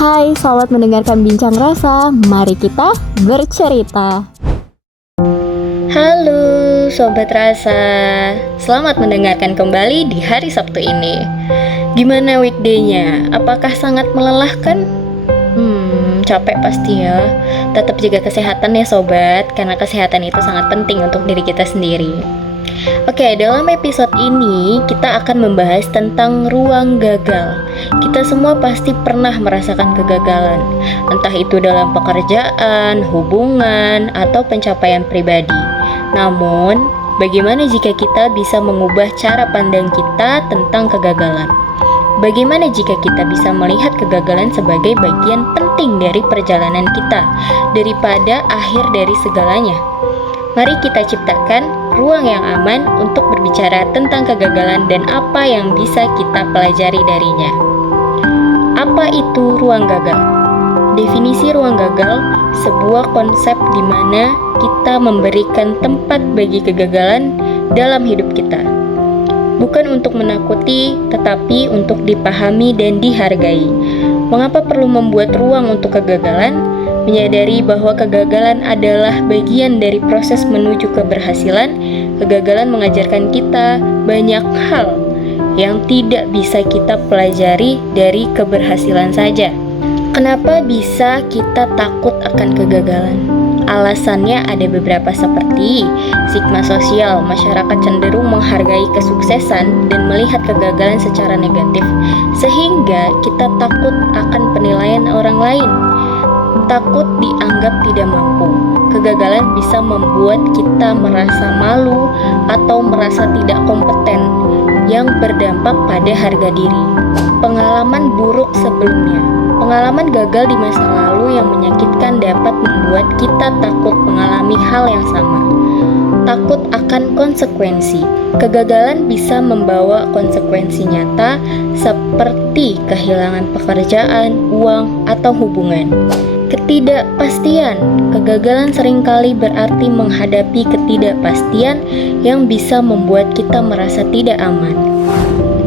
Hai, selamat mendengarkan Bincang Rasa. Mari kita bercerita. Halo Sobat Rasa, selamat mendengarkan kembali di hari Sabtu ini. Gimana weekday-nya? Apakah sangat melelahkan? Capek pasti ya. Tetap jaga kesehatan ya sobat, karena kesehatan itu sangat penting untuk diri kita sendiri. Oke, dalam episode ini kita akan membahas tentang ruang gagal. Kita semua pasti pernah merasakan kegagalan, entah itu dalam pekerjaan, hubungan, atau pencapaian pribadi. Namun, bagaimana jika kita bisa mengubah cara pandang kita tentang kegagalan? Bagaimana jika kita bisa melihat kegagalan sebagai bagian penting dari perjalanan kita, daripada akhir dari segalanya? Mari kita ciptakan ruang yang aman untuk berbicara tentang kegagalan dan apa yang bisa kita pelajari darinya. Apa itu ruang gagal? Definisi ruang gagal, sebuah konsep di mana kita memberikan tempat bagi kegagalan dalam hidup kita. Bukan untuk menakuti, tetapi untuk dipahami dan dihargai. Mengapa perlu membuat ruang untuk kegagalan? Menyadari bahwa kegagalan adalah bagian dari proses menuju keberhasilan. Kegagalan mengajarkan kita banyak hal yang tidak bisa kita pelajari dari keberhasilan saja. Kenapa bisa kita takut akan kegagalan? Alasannya ada beberapa seperti stigma sosial, masyarakat cenderung menghargai kesuksesan dan melihat kegagalan secara negatif, sehingga kita takut akan penilaian orang lain. Takut dianggap tidak mampu. Kegagalan bisa membuat kita merasa malu atau merasa tidak kompeten, yang berdampak pada harga diri. Pengalaman buruk sebelumnya. Pengalaman gagal di masa lalu yang menyakitkan dapat membuat kita takut mengalami hal yang sama. Takut akan konsekuensi. Kegagalan bisa membawa konsekuensi nyata seperti kehilangan pekerjaan, uang, atau hubungan. Ketidakpastian. Kegagalan seringkali berarti menghadapi ketidakpastian yang bisa membuat kita merasa tidak aman.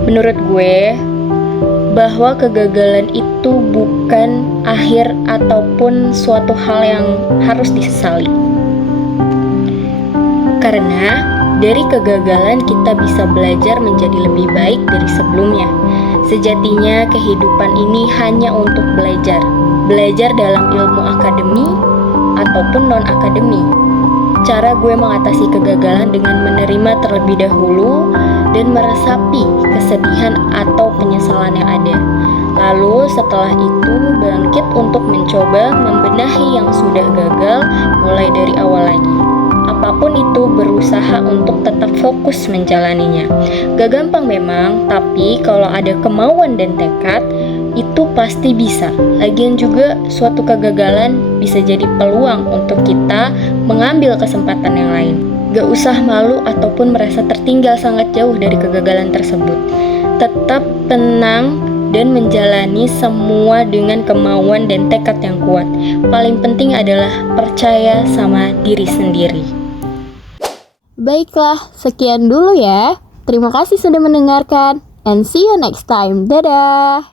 Menurut gue, bahwa kegagalan itu bukan akhir ataupun suatu hal yang harus disesali. Karena dari kegagalan kita bisa belajar menjadi lebih baik dari sebelumnya. Sejatinya kehidupan ini hanya untuk belajar. Belajar dalam ilmu akademi ataupun non-akademi. Cara gue mengatasi kegagalan dengan menerima terlebih dahulu dan meresapi kesedihan atau penyesalan yang ada. Lalu setelah itu bangkit untuk mencoba membenahi yang sudah gagal mulai dari awal lagi. Apapun itu, berusaha untuk tetap fokus menjalaninya. Gak gampang memang, tapi kalau ada kemauan dan tekad, itu pasti bisa. Lagian juga suatu kegagalan bisa jadi peluang untuk kita mengambil kesempatan yang lain. Gak usah malu ataupun merasa tertinggal sangat jauh dari kegagalan tersebut. Tetap tenang dan menjalani semua dengan kemauan dan tekad yang kuat. Paling penting adalah percaya sama diri sendiri. Baiklah, sekian dulu ya. Terima kasih sudah mendengarkan. And see you next time. Dadah!